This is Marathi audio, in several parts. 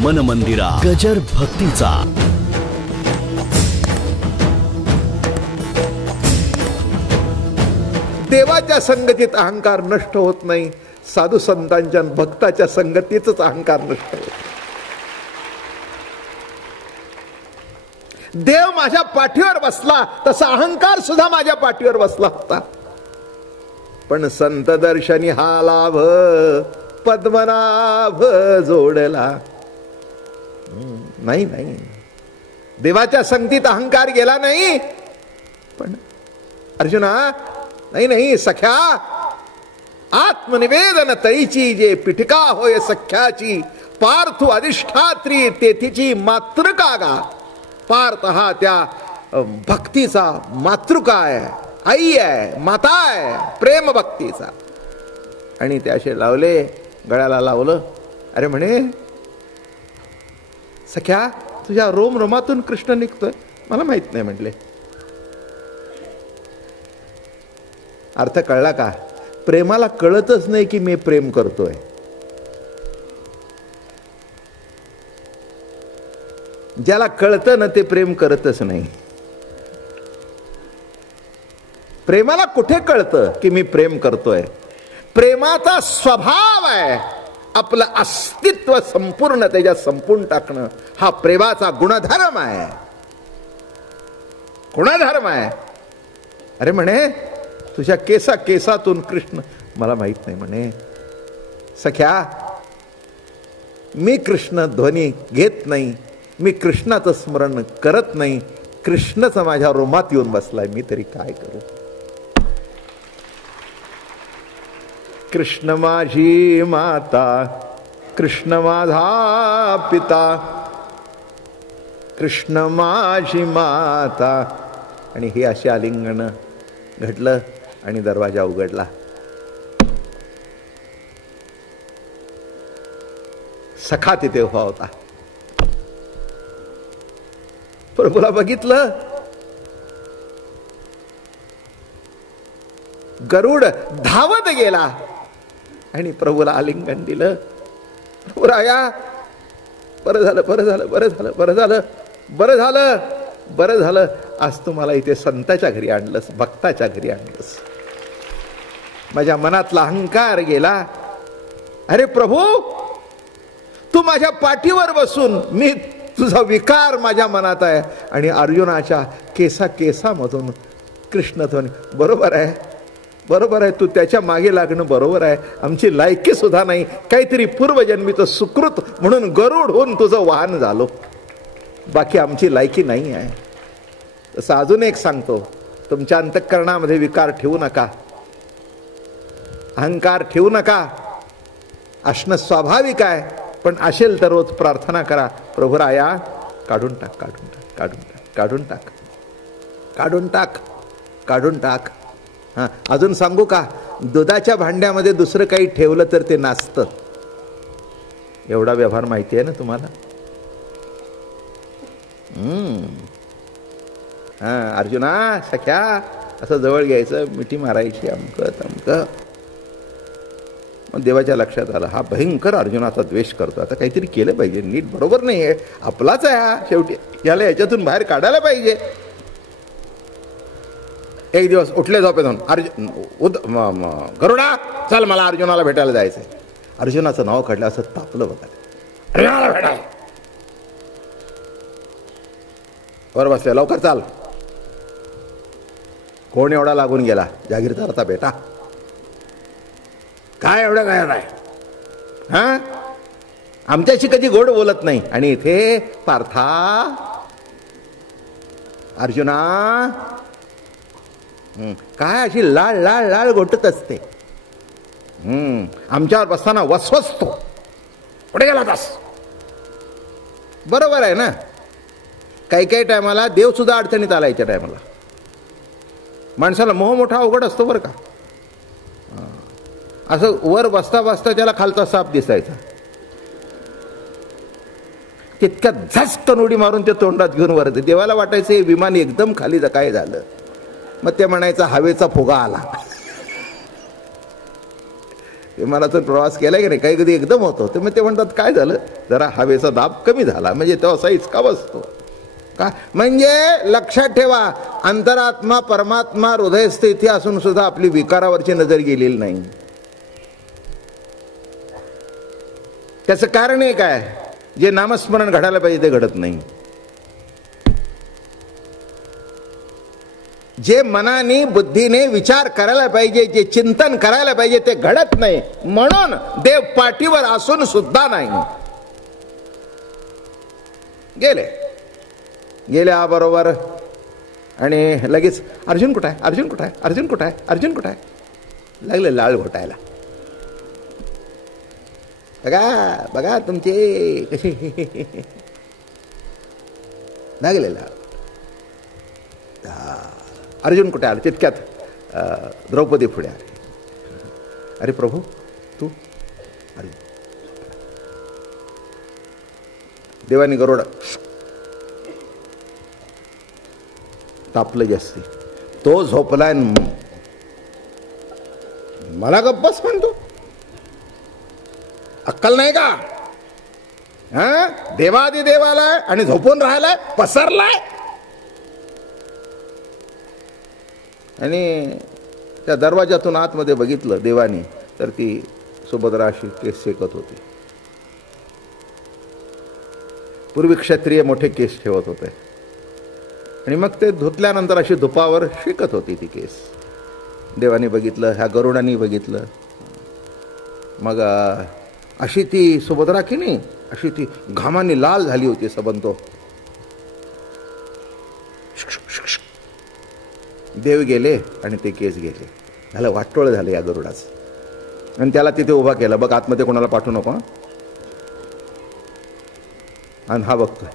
मन मंदिरा गजर भक्तीचा. देवाच्या संगतीत अहंकार नष्ट होत नाही, साधू संतांच्या भक्ताच्या संगतीतच अहंकार नष्ट होतो. देव माझ्या पाठीवर बसला तसा अहंकार सुद्धा माझ्या पाठीवर बसला होता. पण संत दर्शनी हा लाभ पद्मनाभ जोडला. नाही नाही, देवाच्या संगतीत अहंकार गेला नाही. पण अर्जुना, नाही नाही सख्या, आत्मनिवेदन तैची जे पिठका होय सख्याची, पार्थू अधिष्ठात्री तेथीची मातृका गा. पार्थ हा त्या भक्तीचा मातृका आहे, आई आहे, माता आहे, प्रेम भक्तीचा. आणि ते असे लावले, गळ्याला लावलं. अरे म्हणे सख्या, तुझ्या रोम रोमातून कृष्ण निघतोय. मला माहित नाही म्हटले. अर्थ कळला का? प्रेमाला कळतच नाही की मी प्रेम करतोय. ज्याला कळतं ना ते प्रेम करतच नाही. प्रेमाला कुठे कळतं की मी प्रेम करतोय? प्रेमाचा स्वभाव आहे आपलं अस्तित्व संपूर्ण त्याच्यात संपून टाकणं. हा प्रेमाचा गुणधर्म आहे, गुणधर्म आहे. अरे म्हणे तुझ्या केसातून कृष्ण, मला माहित नाही म्हणे. सख्या, मी कृष्ण ध्वनी घेत नाही, मी कृष्णाचं स्मरण करत नाही. कृष्णच माझ्या रोमात येऊन बसलाय, मी तरी काय करू? कृष्ण माझी माता, कृष्ण माझा पिता, कृष्ण माझी माता. आणि हे असे आलिंगन घडलं आणि दरवाजा उघडला. सखा तिथे उभा होता. प्रभूला बघितलं. गरुड धावत गेला आणि प्रभूला आलिंगन दिलं. प्रभू राया, बरं झालं, बरं झालं, बरं झालं, बरं झालं, बरं झालं, बरं झालं. आज तुम्हाला इथे संताच्या घरी आणलंस, भक्ताच्या घरी आणलंस. माझ्या मनातला अहंकार गेला. अरे प्रभू, तू माझ्या पाठीवर बसून, मी तुझा विकार माझ्या मनात आहे. आणि अर्जुनाच्या केसामधून कृष्णध्वनी. बरोबर आहे, बरोबर आहे, तू त्याच्या मागे लागणं बरोबर आहे. आमची लायकी सुद्धा नाही, काहीतरी पूर्वजन्मीचं सुकृत म्हणून गरुड होऊन तुझं वाहन झालो, बाकी आमची लायकी नाही आहे. तसं अजून एक सांगतो, तुमच्या अंतःकरणामध्ये विकार ठेवू नका, अहंकार ठेवू नका. असणं स्वाभाविक आहे, पण असेल तर रोज प्रार्थना करा, प्रभू राया काढून टाक, काढून टाक, काढून टाक, काढून टाक, काढून टाक, काढून टाक. हां, अजून सांगू का? दुधाच्या भांड्यामध्ये दुसरं काही ठेवलं तर ते नासतं. एवढा व्यवहार माहिती आहे ना तुम्हाला? हां, अर्जुना सख्या, असं जवळ घ्यायचं, मिठी मारायची, अमकं तमकं. मग देवाच्या लक्षात आलं, हा भयंकर अर्जुनाचा द्वेष करतो. आता काहीतरी केलं पाहिजे, नीट बरोबर नाही आहे, आपलाच आहे हा शेवटी, याला याच्यातून बाहेर काढायला पाहिजे. एक दिवस उठले झोपेतून, गरुडा चल, मला अर्जुनाला भेटायला जायचंय. अर्जुनाचं नाव काढलं, असं तापलं बघा. अर्जुनाला भेटा, वर बसले, लवकर चाल. कोण एवढा लागून गेला? जागीरदारचा बेटा. काय एवढं काय नाही, हा आमच्याशी कधी गोड बोलत नाही. आणि इथे पार्था, अर्जुना, काय अशी लाळ लाळ लाळ गोटत असते. आमच्यावर बसताना वसवसतो, कुठे गेला तास? बरोबर आहे ना? काही काही टायमाला देव सुद्धा अडचणीत आलायच्या टायमाला. माणसाला मोह मोठा अवघड असतो बरं का. असं वर बसता बसता त्याला खालचा साप दिसायचा, तितक्यात झस्कन उडी मारून ते तोंडात घेऊन वर. देवाला वाटायचं हे विमान एकदम खाली काय झालं. मग ते म्हणायचं हवेचा फुगा आला. विमानातून प्रवास केलाय की नाही, काही कधी एकदम होतो. तर मग ते म्हणतात काय झालं, जरा हवेचा दाब कमी झाला, म्हणजे तो असा इचका बसतो. का म्हणजे लक्षात ठेवा, अंतरात्मा परमात्मा हृदयस्थ इथे असून सुद्धा आपली विकारावरची नजर गेलेली नाही. त्याचं कारण एक आहे, जे नामस्मरण घडायला पाहिजे ते घडत नाही. जे मनाने बुद्धीने विचार करायला पाहिजे, जे चिंतन करायला पाहिजे ते घडत नाही. म्हणून देव पाठीवर असून सुद्धा नाही. गेल्या बरोबर आणि लगेच अर्जुन कुठं आहे, अर्जुन कुठं आहे, अर्जुन कुठं आहे, अर्जुन कुठं आहे, लागले लाळ घोटायला. बघा बघा तुमचे कसे लागले लाळ. अर्जुन कुठे आला, तितक्यात द्रौपदी पुढे आली. अरे प्रभू तू, अरे देवानी गरुड तापलं जास्ती, तो झोपलाय, मला गप्पच म्हणतो, अक्कल नाही का? हा, देवादिदेवाला आणि झोपून राहिलाय, पसरलाय. आणि त्या दरवाजातून आतमध्ये बघितलं देवानी, तर ती सुभद्रा अशी केस शेकत होती. पूर्वी क्षत्रिय मोठे केस ठेवत होते आणि मग ते धुतल्यानंतर अशी धुपावर शेकत होती ती केस. देवाने बघितलं, ह्या गरुडांनी बघितलं. मग अशी ती सुभद्रा की नाही, अशी ती घामाने लाल झाली होती सबंतो. देव गेले आणि ते केस गेले. झालं वाटोळ झालं या गरुडाचं. आणि त्याला तिथे उभा केला, बघ आतमध्ये कोणाला पाठवू नको. आणि हा बघतोय,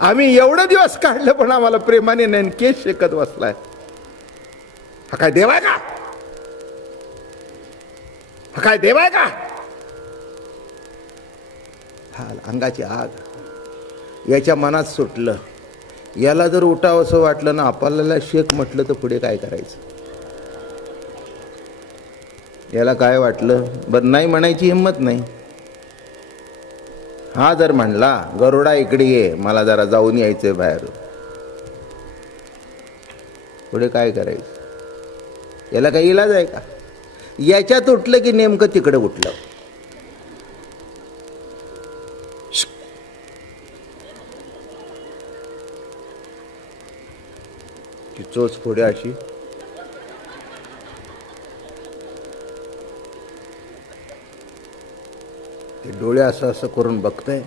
आम्ही एवढे दिवस काढले पण आम्हाला प्रेमाने नाही, केस शेकत बसलाय. हा काय देव आहे का? हा काय देव आहे का? हा अंगाची आग याच्या मनात सुटलं. याला जर उठावं असं वाटलं ना, आपल्याला शेक म्हटलं तर पुढे काय करायचं? याला काय वाटलं, बरं नाही म्हणायची हिंमत नाही. हा जर म्हणला गरुडा इकडे ये, मला जरा जाऊन यायचंय बाहेर, पुढे काय करायचं? याला काही इलाज आहे का? याच्यात उठलं की नेमकं तिकडे उठलं. चोच पुढे अशी, ते डोळे असं असं करून बघतंय.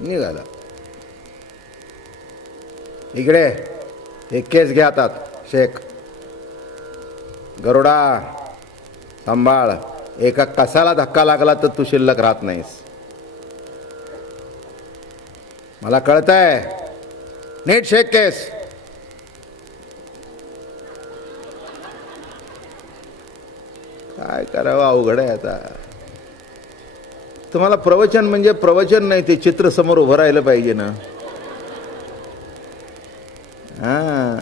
निघाला इकडे, एक केस घ्या हातात, शेख. गरुडा सांभाळ, एका कसाला धक्का लागला तर तू शिल्लक राहत नाहीस. मला कळतंय, नीट शेक केस. काय करावं, अवघड आहे आता. तुम्हाला प्रवचन म्हणजे प्रवचन नाही, ते चित्र समोर उभं राहिलं पाहिजे ना. हा,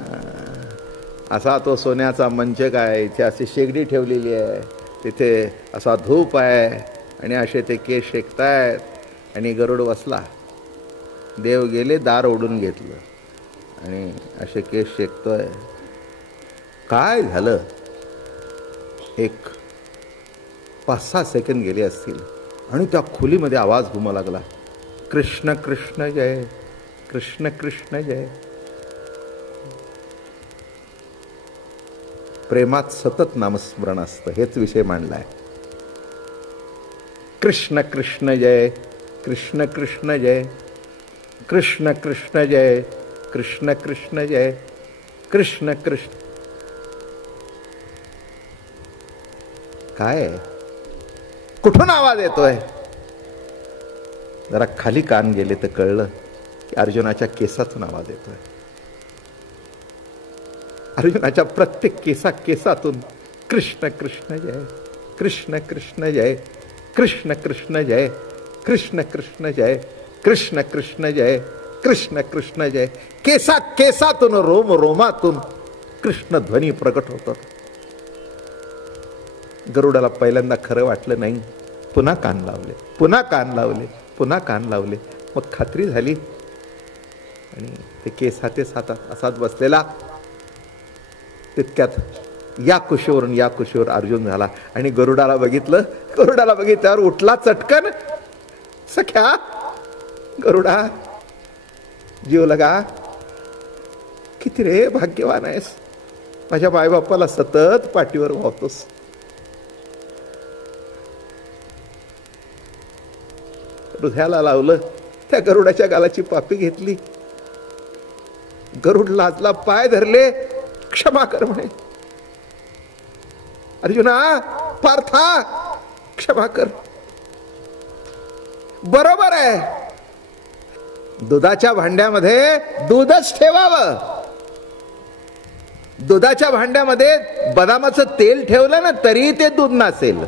असा तो सोन्याचा मंच, काय इथे अशी शेगडी ठेवलेली आहे, तिथे असा धूप आहे आणि असे ते केस शेकतायत आणि गरुड बसला. देव गेले, दार ओढून घेतलं आणि असे केस शेकतोय. काय झालं, एक 5-6 सेकंद गेले असतील आणि त्या खोलीमध्ये आवाज घुमू लागला, कृष्ण कृष्ण जय, कृष्ण कृष्ण जय. प्रेमात सतत नामस्मरण असतं, हेच विषय मांडलाय. कृष्ण कृष्ण जय, कृष्ण कृष्ण जय, कृष्ण कृष्ण जय, कृष्ण कृष्ण जय, कृष्ण कृष्ण. काय कुठून आवाज येतोय? जरा खाली कान गेले तर कळलं की अर्जुनाच्या केसातून आवाज येतोय. अर्जुनाच्या प्रत्येक केसातून कृष्ण कृष्ण जय, कृष्ण कृष्ण जय, कृष्ण कृष्ण जय, कृष्ण कृष्ण जय, कृष्ण कृष्ण जय, कृष्ण कृष्ण जय. केसा केसातून रोम रोमातून कृष्ण ध्वनी प्रकट होतात. गरुडाला पहिल्यांदा खरं वाटलं नाही. पुन्हा कान लावले, पुन्हा कान लावले, पुन्हा कान लावले. मग खात्री झाली आणि ते केसाते सातात असाच बसलेला. तितक्यात या कुशीवरून या कुशीवर अर्जुन झाला आणि गरुडाला बघितलं. गरुडाला बघितल्यावर उठला चटकन. सख्या गरुडा, जीव लगा. किती रे भाग्यवान आहेस, माझ्या मायबापाला सतत पाठीवर वाहतोस. हृदयाला लावलं. त्या गरुडाच्या गालाची पापी घेतली. गरुड लाजला, पाय धरले. क्षमा कर म्हणे. अर्जुना, पार्था, क्षमा कर. बरोबर आहे, दुधाच्या भांड्यामध्ये दूधच ठेवावं. दुधाच्या भांड्यामध्ये बदामाचं तेल ठेवलं ना तरी ते दूध नसेल.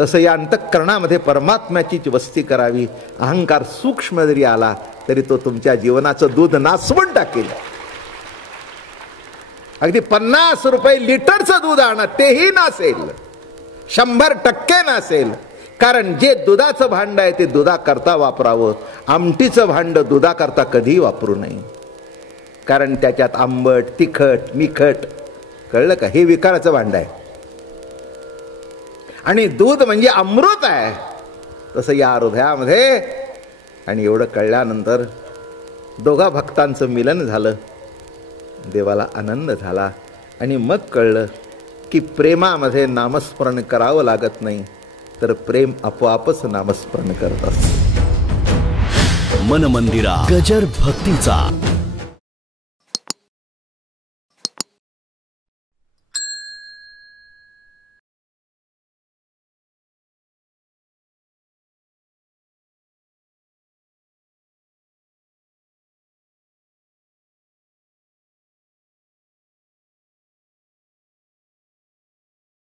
तसं या अंतःकरणामध्ये परमात्म्याची वस्ती करावी. अहंकार सूक्ष्म जरी आला तरी तो तुमच्या जीवनाचं दूध नासवून टाकेल. अगदी 50 रुपये लिटरचं दूध आणा, तेही नसेल, 100% नसेल. कारण जे दुधाचं भांड आहे ते दुधाकरता वापरावं. आमटीचं भांड दुधाकरता कधीही वापरू नये. कारण त्याच्यात आंबट, तिखट, निखट, कळलं का? हे विकाराचं भांड आहे. आणि दूध म्हणजे अमृत आहे. तसं या हृदयामध्ये. आणि एवढं कळल्यानंतर दोघा भक्तांचं मिलन झालं. देवाला आनंद झाला. आणि मग कळलं की प्रेमामध्ये नामस्मरण करावं लागत नाही, तर प्रेम आपोआपच नामस्मरण करत असतं. मन मंदिरा गजर भक्तीचा.